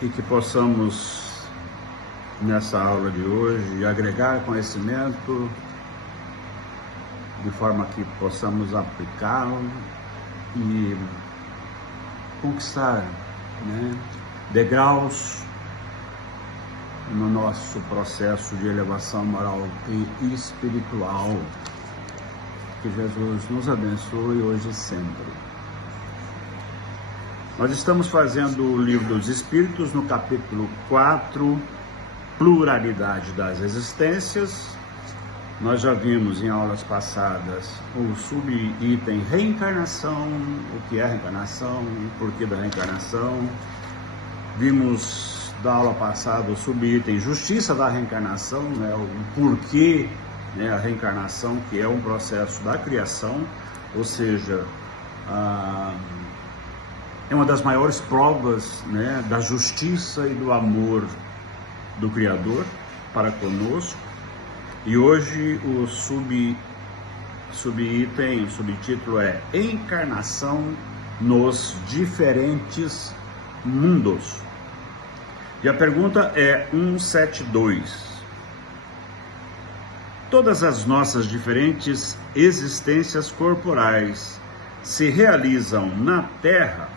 e que possamos, nessa aula de hoje, agregar conhecimento de forma que possamos aplicá-lo e conquistar, degraus no nosso processo de elevação moral e espiritual. Que Jesus nos abençoe hoje e sempre. Nós estamos fazendo o Livro dos Espíritos no capítulo 4, Pluralidade das Existências. Nós já vimos em aulas passadas o subitem reencarnação, o que é reencarnação, o porquê da reencarnação. Vimos da aula passada o subitem justiça da reencarnação, o porquê, a reencarnação, que é um processo da criação, ou seja, é uma das maiores provas da justiça e do amor do Criador para conosco. E hoje o subitem, o subtítulo é Encarnação nos Diferentes Mundos. E a pergunta é 172. Todas as nossas diferentes existências corporais se realizam na Terra?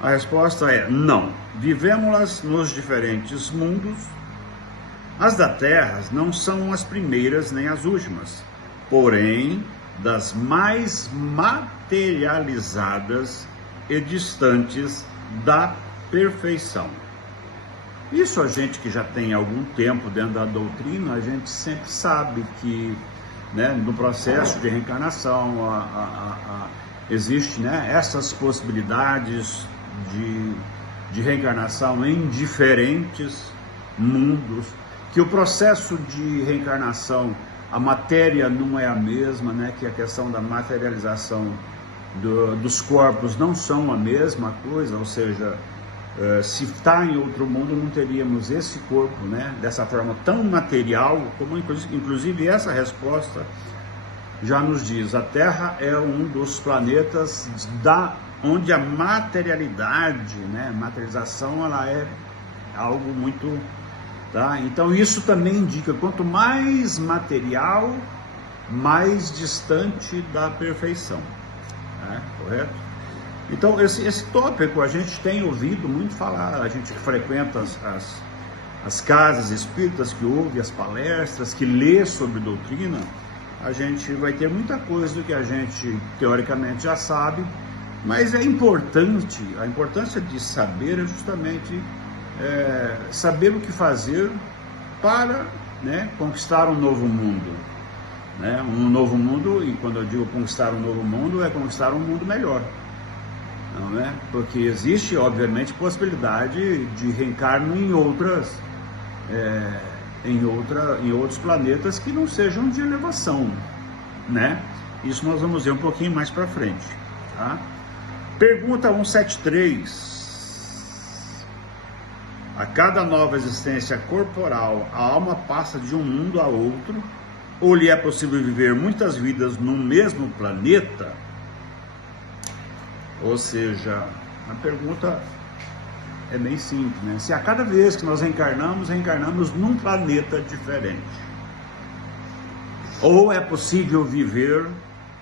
A resposta é não. Vivemos-las nos diferentes mundos. As da Terra não são as primeiras nem as últimas, porém das mais materializadas e distantes da perfeição. Isso a gente que já tem algum tempo dentro da doutrina, a gente sempre sabe que no processo de reencarnação existe essas possibilidades de reencarnação em diferentes mundos, que o processo de reencarnação, a matéria não é a mesma, que a questão da materialização dos corpos não são a mesma coisa, ou seja, se está em outro mundo não teríamos esse corpo, dessa forma tão material, como inclusive essa resposta já nos diz, a Terra é um dos planetas onde a materialidade, materialização, ela é algo muito... Então isso também indica, quanto mais material, mais distante da perfeição, correto? Então esse tópico a gente tem ouvido muito falar, a gente que frequenta as casas espíritas, que ouve as palestras, que lê sobre doutrina, a gente vai ter muita coisa do que a gente teoricamente já sabe, mas é importante, a importância de saber é justamente saber o que fazer para conquistar um novo mundo. Um novo mundo, e quando eu digo conquistar um novo mundo, é conquistar um mundo melhor. Não é? Porque existe, obviamente, possibilidade de reencarno em outros planetas que não sejam de elevação. Isso nós vamos ver um pouquinho mais para frente. Pergunta 173. A cada nova existência corporal, a alma passa de um mundo a outro, ou lhe é possível viver muitas vidas no mesmo planeta? Ou seja, a pergunta é bem simples, Se a cada vez que nós reencarnamos num planeta diferente, ou é possível viver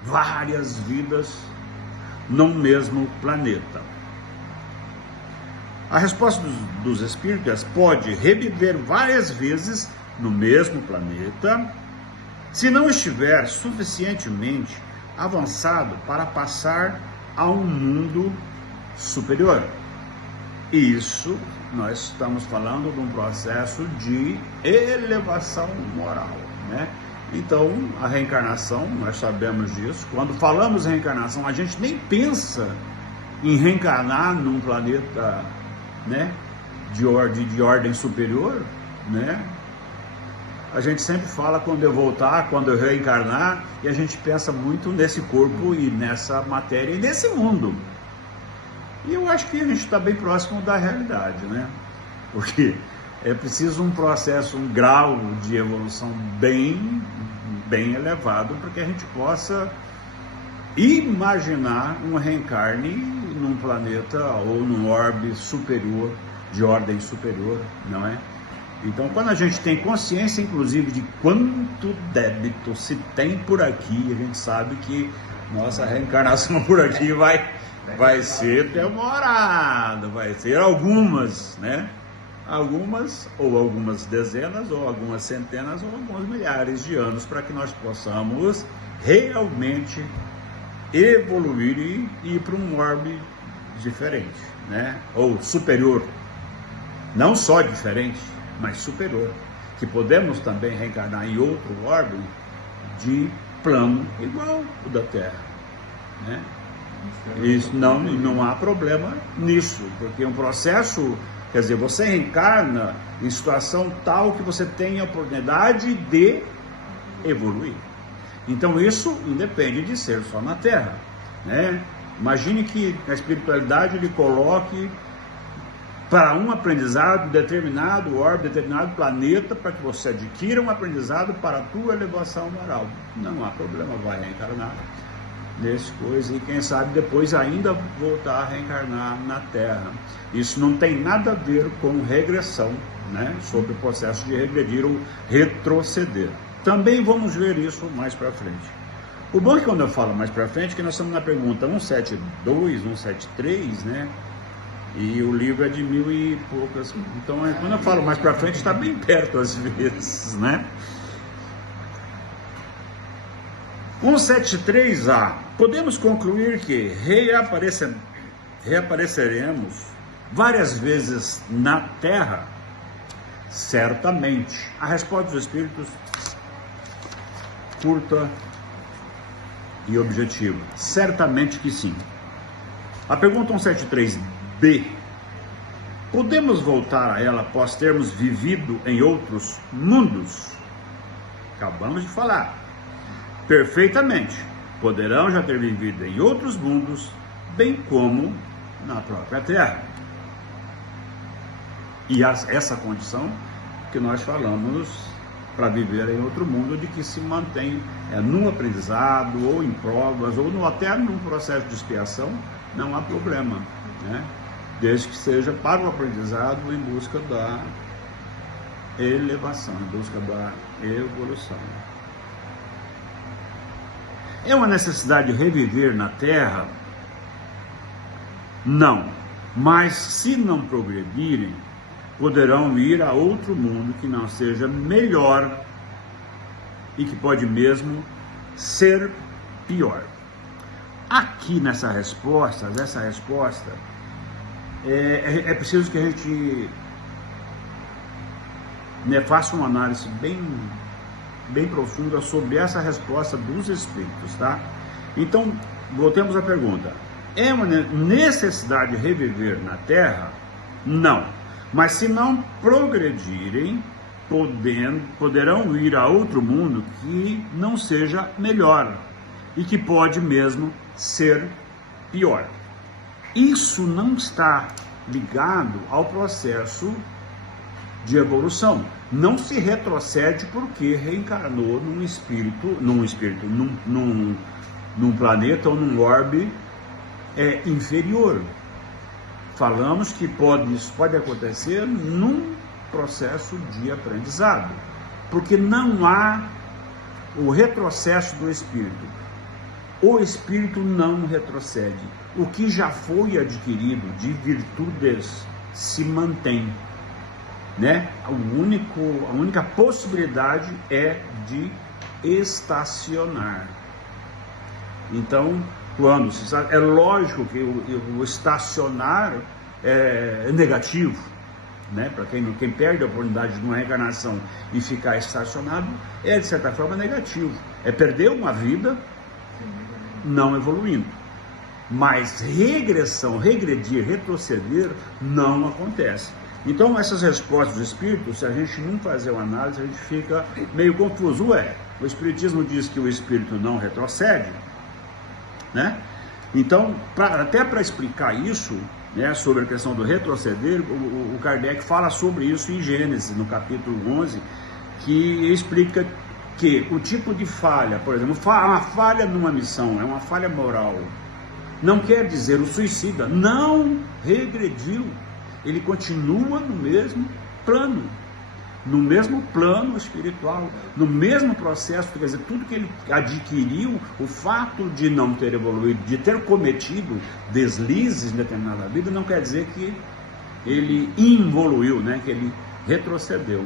várias vidas num mesmo planeta? A resposta dos espíritos pode reviver várias vezes no mesmo planeta, se não estiver suficientemente avançado para passar a um mundo superior. Isso nós estamos falando de um processo de elevação moral, Então, a reencarnação, nós sabemos disso. Quando falamos em reencarnação, a gente nem pensa em reencarnar num planeta de ordem superior, A gente sempre fala quando eu voltar, quando eu reencarnar, e a gente pensa muito nesse corpo e nessa matéria e nesse mundo. E eu acho que a gente está bem próximo da realidade, Porque é preciso um processo, um grau de evolução bem elevado para que a gente possa imaginar um reencarne num planeta ou num orbe superior, de ordem superior, não é? Então, quando a gente tem consciência, inclusive, de quanto débito se tem por aqui, a gente sabe que nossa reencarnação por aqui vai ser demorada, vai ser algumas, né? Algumas dezenas, ou algumas centenas, ou alguns milhares de anos, para que nós possamos realmente evoluir e ir para um orbe diferente, né? Ou superior, não só diferente, mas superior, que podemos também reencarnar em outro orbe de plano igual o da Terra, né? Isso não há problema nisso, porque é um processo, quer dizer, você reencarna em situação tal que você tem a oportunidade de evoluir. Então isso independe de ser só na Terra, né? Imagine que a espiritualidade lhe coloque para um aprendizado determinado orbe, determinado planeta, para que você adquira um aprendizado para a tua elevação moral. Não há problema, vai reencarnar nesse coisa e quem sabe depois ainda voltar a reencarnar na Terra. Isso não tem nada a ver com regressão, né? Sobre o processo de regredir ou retroceder. Também vamos ver isso mais para frente. O bom é que quando eu falo mais para frente, que nós estamos na pergunta 172, 173, né? E o livro é de 1000 e poucas. Então, quando eu falo mais para frente, está bem perto às vezes, né? 173A. Podemos concluir que reapareceremos várias vezes na Terra? Certamente. A resposta dos Espíritos, curta e objetiva. Certamente que sim. A pergunta 173B. Podemos voltar a ela após termos vivido em outros mundos? Acabamos de falar. Perfeitamente. Poderão já ter vivido em outros mundos, bem como na própria Terra. E essa condição que nós falamos para viver em outro mundo, de que se mantém num aprendizado, ou em provas, ou até num processo de expiação, não há problema, né? Desde que seja para o aprendizado em busca da elevação, em busca da evolução. É uma necessidade reviver na Terra? Não, mas se não progredirem, poderão ir a outro mundo que não seja melhor e que pode mesmo ser pior. Aqui nessa resposta, é preciso que a gente faça uma análise bem profunda sobre essa resposta dos Espíritos, tá? Então, voltemos à pergunta. É uma necessidade reviver na Terra? Não. Mas se não progredirem, poderão ir a outro mundo que não seja melhor e que pode mesmo ser pior. Isso não está ligado ao processo de evolução. Não se retrocede porque reencarnou num planeta ou num orbe inferior. Falamos que isso pode acontecer num processo de aprendizado, porque não há o retrocesso do espírito. O espírito não retrocede. O que já foi adquirido de virtudes se mantém, né? A única possibilidade é de estacionar. Então, quando se sabe, é lógico que o estacionar é negativo, né? Para quem perde a oportunidade de uma reencarnação e ficar estacionado, é de certa forma negativo. É perder uma vida não evoluindo. Mas regredir, retroceder, não acontece. Então, essas respostas do Espírito, se a gente não fazer uma análise, a gente fica meio confuso. O Espiritismo diz que o Espírito não retrocede, né? Então, até para explicar isso, né, sobre a questão do retroceder, o Kardec fala sobre isso em Gênesis, no capítulo 11, que explica que o tipo de falha, por exemplo, uma falha numa missão, é uma falha moral, Não quer dizer o suicida não regrediu, ele continua no mesmo plano espiritual, no mesmo processo, quer dizer, tudo que ele adquiriu, o fato de não ter evoluído, de ter cometido deslizes em determinada vida, não quer dizer que ele involuiu, né, que ele retrocedeu,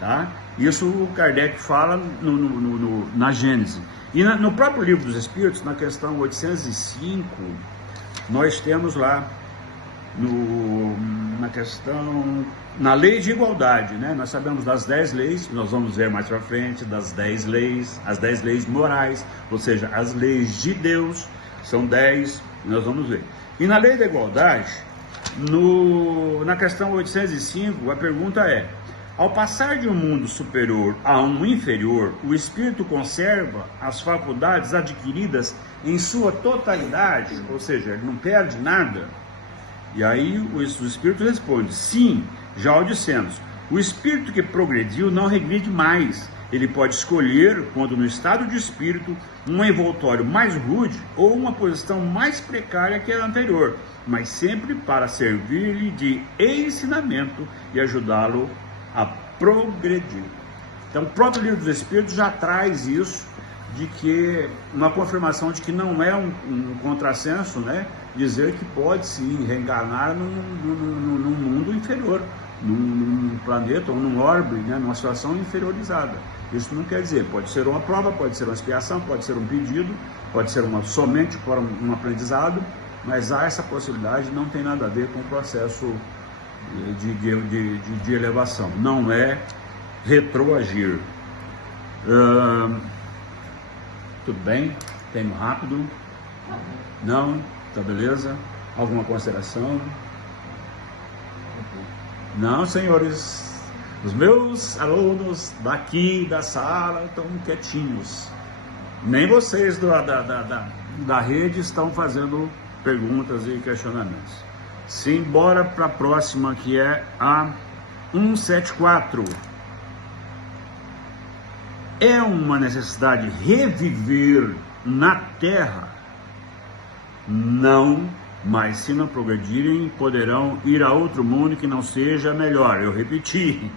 tá? Isso o Kardec fala na Gênese. E no próprio Livro dos Espíritos, na questão 805, nós temos lá, na lei de igualdade, né? Nós sabemos das 10 leis, nós vamos ver mais para frente, das 10 leis, as 10 leis morais, ou seja, as leis de Deus, são 10, nós vamos ver. E na lei da igualdade, na questão 805, a pergunta é: ao passar de um mundo superior a um inferior, o espírito conserva as faculdades adquiridas em sua totalidade, ou seja, ele não perde nada? E aí o espírito responde: sim, já o dissemos. O espírito que progrediu não regride mais. Ele pode escolher, quando no estado de espírito, um envoltório mais rude ou uma posição mais precária que a anterior, mas sempre para servir-lhe de ensinamento e ajudá-lo a progredir. Então, o próprio Livro dos Espíritos já traz isso, de que uma confirmação de que não é um contrassenso, né, dizer que pode sim reencarnar num mundo inferior, num planeta ou num orbe, né, numa situação inferiorizada. Isso não quer dizer, pode ser uma prova, pode ser uma expiação, pode ser um pedido, pode ser somente para um aprendizado, mas há essa possibilidade, não tem nada a ver com o processo de elevação, não é retroagir. Tudo bem? Tem rápido? Não? Tá beleza? Alguma consideração? Não, senhores. Os meus alunos daqui da sala estão quietinhos. Nem vocês da rede estão fazendo perguntas e questionamentos. Sim, bora para a próxima, que é a 174. É uma necessidade reviver na Terra? Não, mas se não progredirem, poderão ir a outro mundo que não seja melhor. Eu repeti,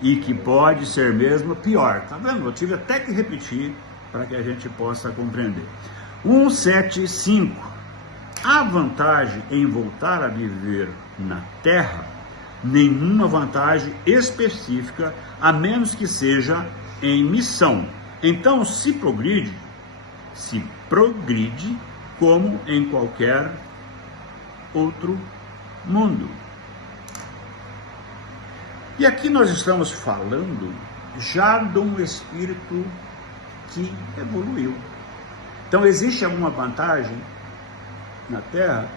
e que pode ser mesmo pior. Tá vendo? Eu tive até que repetir para que a gente possa compreender. 175. Há vantagem em voltar a viver na Terra? Nenhuma vantagem específica, a menos que seja em missão. Então se progride como em qualquer outro mundo. E aqui nós estamos falando já de um espírito que evoluiu. Então existe alguma vantagem na Terra?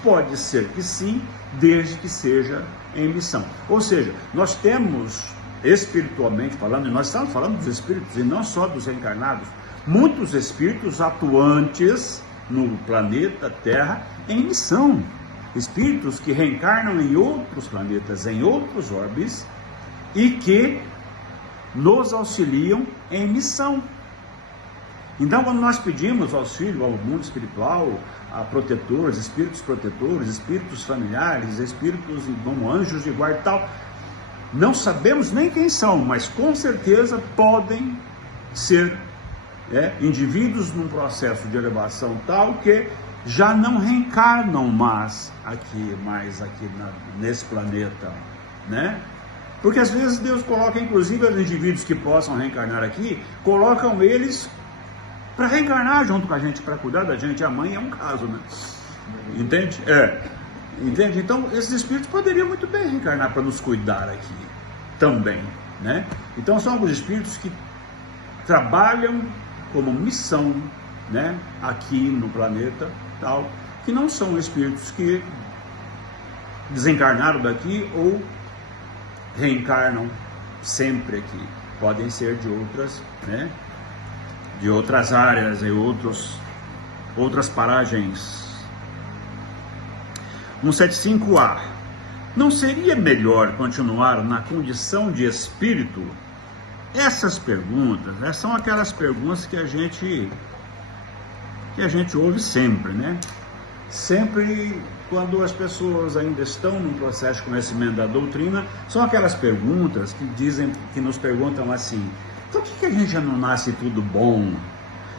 Pode ser que sim, desde que seja em missão. Ou seja, nós temos, espiritualmente falando, e nós estamos falando dos espíritos e não só dos reencarnados, muitos espíritos atuantes no planeta Terra em missão. Espíritos que reencarnam em outros planetas, em outros orbes, e que nos auxiliam em missão. Então, quando nós pedimos auxílio ao mundo espiritual, a protetores, espíritos familiares, espíritos como anjos de guarda e tal, não sabemos nem quem são, mas com certeza podem ser indivíduos num processo de elevação tal que já não reencarnam mais aqui nesse planeta, né? Porque às vezes Deus coloca, inclusive, os indivíduos que possam reencarnar aqui, colocam eles para reencarnar junto com a gente, para cuidar da gente. A mãe é um caso, né? Entende? Entende? Então, esses espíritos poderiam muito bem reencarnar para nos cuidar aqui também, né? Então, são alguns espíritos que trabalham como missão, né, aqui no planeta tal, que não são espíritos que desencarnaram daqui ou reencarnam sempre aqui. Podem ser de outras, né, de outras áreas e outras paragens. 175A. Não seria melhor continuar na condição de espírito? Essas perguntas, são aquelas perguntas que a gente ouve sempre, né? sempre quando as pessoas ainda estão num processo de conhecimento da doutrina, são aquelas perguntas que nos perguntam assim: por que a gente já não nasce tudo bom?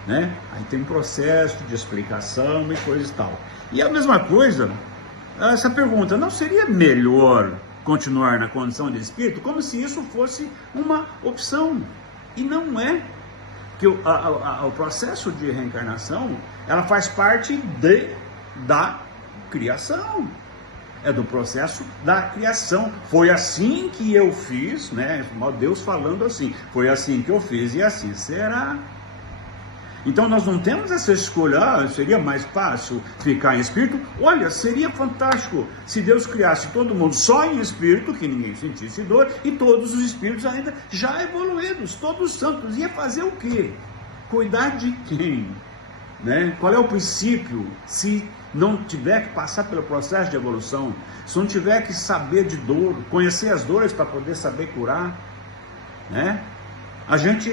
Né? Aí tem um processo de explicação e coisa e tal. E a mesma coisa, essa pergunta: não seria melhor continuar na condição de espírito? Como se isso fosse uma opção. E não é. Que o processo de reencarnação, ela faz parte da criação. É do processo da criação. Foi assim que eu fiz, né? Deus falando assim: foi assim que eu fiz e assim será. Então nós não temos essa escolha: seria mais fácil ficar em espírito? Olha, seria fantástico se Deus criasse todo mundo só em espírito, que ninguém sentisse dor, e todos os espíritos ainda já evoluídos, todos santos. Ia fazer o quê? Cuidar de quem? Né? Qual é o princípio? Se não tiver que passar pelo processo de evolução, se não tiver que saber de dor, conhecer as dores para poder saber curar, né? A gente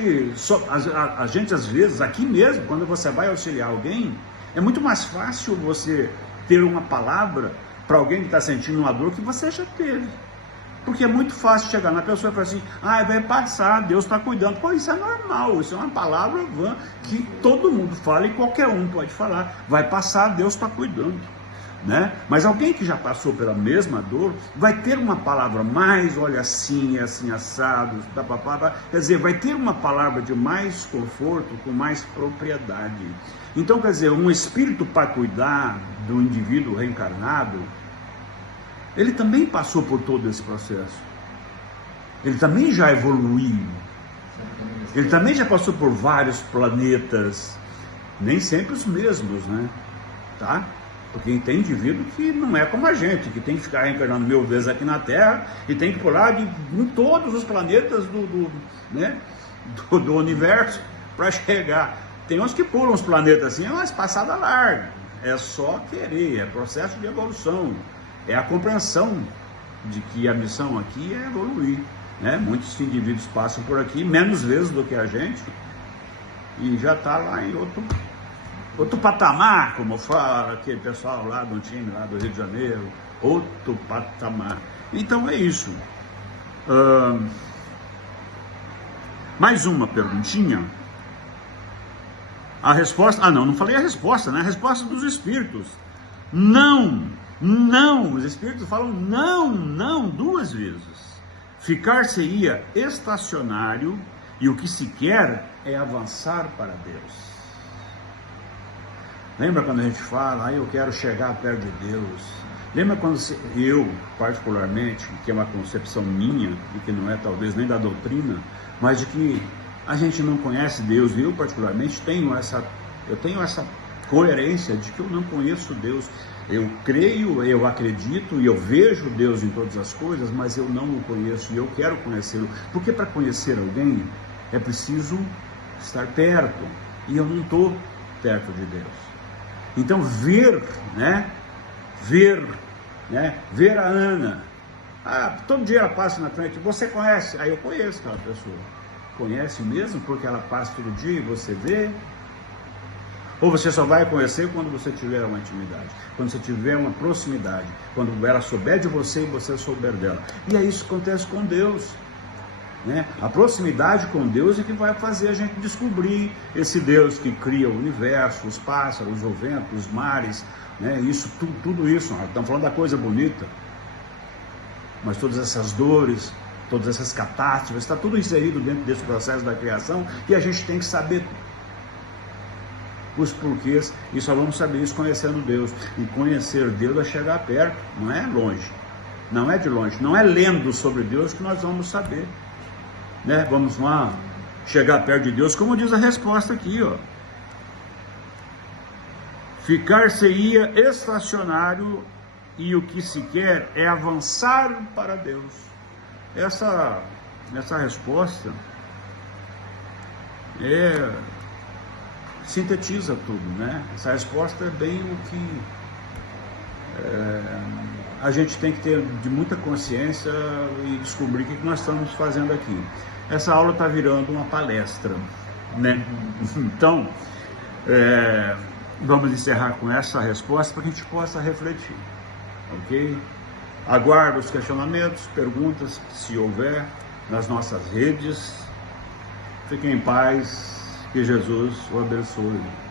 às vezes, aqui mesmo, quando você vai auxiliar alguém, é muito mais fácil você ter uma palavra para alguém que está sentindo uma dor que você já teve. Porque é muito fácil chegar na pessoa e falar assim: vai passar, Deus está cuidando. Pô, isso é normal, isso é uma palavra vã que todo mundo fala e qualquer um pode falar. Vai passar, Deus está cuidando. Né? Mas alguém que já passou pela mesma dor vai ter uma palavra mais, olha, assim, assim, assado, quer dizer, vai ter uma palavra de mais conforto, com mais propriedade. Então, quer dizer, um espírito para cuidar do indivíduo reencarnado, ele também passou por todo esse processo. Ele também já evoluiu. Ele também já passou por vários planetas, nem sempre os mesmos, né? Tá? Porque tem indivíduo que não é como a gente, que tem que ficar reencarnando 1000 vezes aqui na Terra e tem que pular em todos os planetas do universo para chegar. Tem uns que pulam os planetas assim, mas passada larga. É só querer, é processo de evolução. É a compreensão de que a missão aqui é evoluir. Né? Muitos indivíduos passam por aqui menos vezes do que a gente e já está lá em outro patamar, como fala aquele pessoal lá do time, lá do Rio de Janeiro, outro patamar. Então é isso. Mais uma perguntinha. A resposta, não falei a resposta, né? A resposta dos espíritos. Não, os espíritos falam não 2 vezes. Ficar-se-ia estacionário e o que se quer é avançar para Deus. Lembra quando a gente fala: eu quero chegar perto de Deus? Lembra quando eu, particularmente, que é uma concepção minha, e que não é talvez nem da doutrina, mas de que a gente não conhece Deus, e eu particularmente tenho essa coerência de que eu não conheço Deus. Eu creio, eu acredito e eu vejo Deus em todas as coisas, mas eu não o conheço e eu quero conhecê-lo. Porque para conhecer alguém é preciso estar perto, e eu não estou perto de Deus. Então ver a Ana, todo dia ela passa na frente, você conhece? Aí eu conheço aquela pessoa. Conhece mesmo porque ela passa todo dia e você vê? Ou você só vai conhecer quando você tiver uma intimidade, quando você tiver uma proximidade, quando ela souber de você e você souber dela. E é isso que acontece com Deus. Né? A proximidade com Deus é que vai fazer a gente descobrir esse Deus que cria o universo, os pássaros, o vento, os mares, né? Isso, tudo isso. Nós estamos falando da coisa bonita, mas todas essas dores, todas essas catástrofes, está tudo inserido dentro desse processo da criação, e a gente tem que saber os porquês, e só vamos saber isso conhecendo Deus. E conhecer Deus é chegar perto, não é longe, não é de longe, não é lendo sobre Deus que nós vamos saber. Né? Vamos lá chegar perto de Deus, como diz a resposta aqui, ó. Ficar-se-ia estacionário e o que se quer é avançar para Deus. Essa resposta sintetiza tudo, né? Essa resposta é bem o que a gente tem que ter de muita consciência e descobrir o que nós estamos fazendo aqui. Essa aula está virando uma palestra, né? Então, vamos encerrar com essa resposta para que a gente possa refletir, ok? Aguardo os questionamentos, perguntas, se houver, nas nossas redes. Fiquem em paz, que Jesus o abençoe.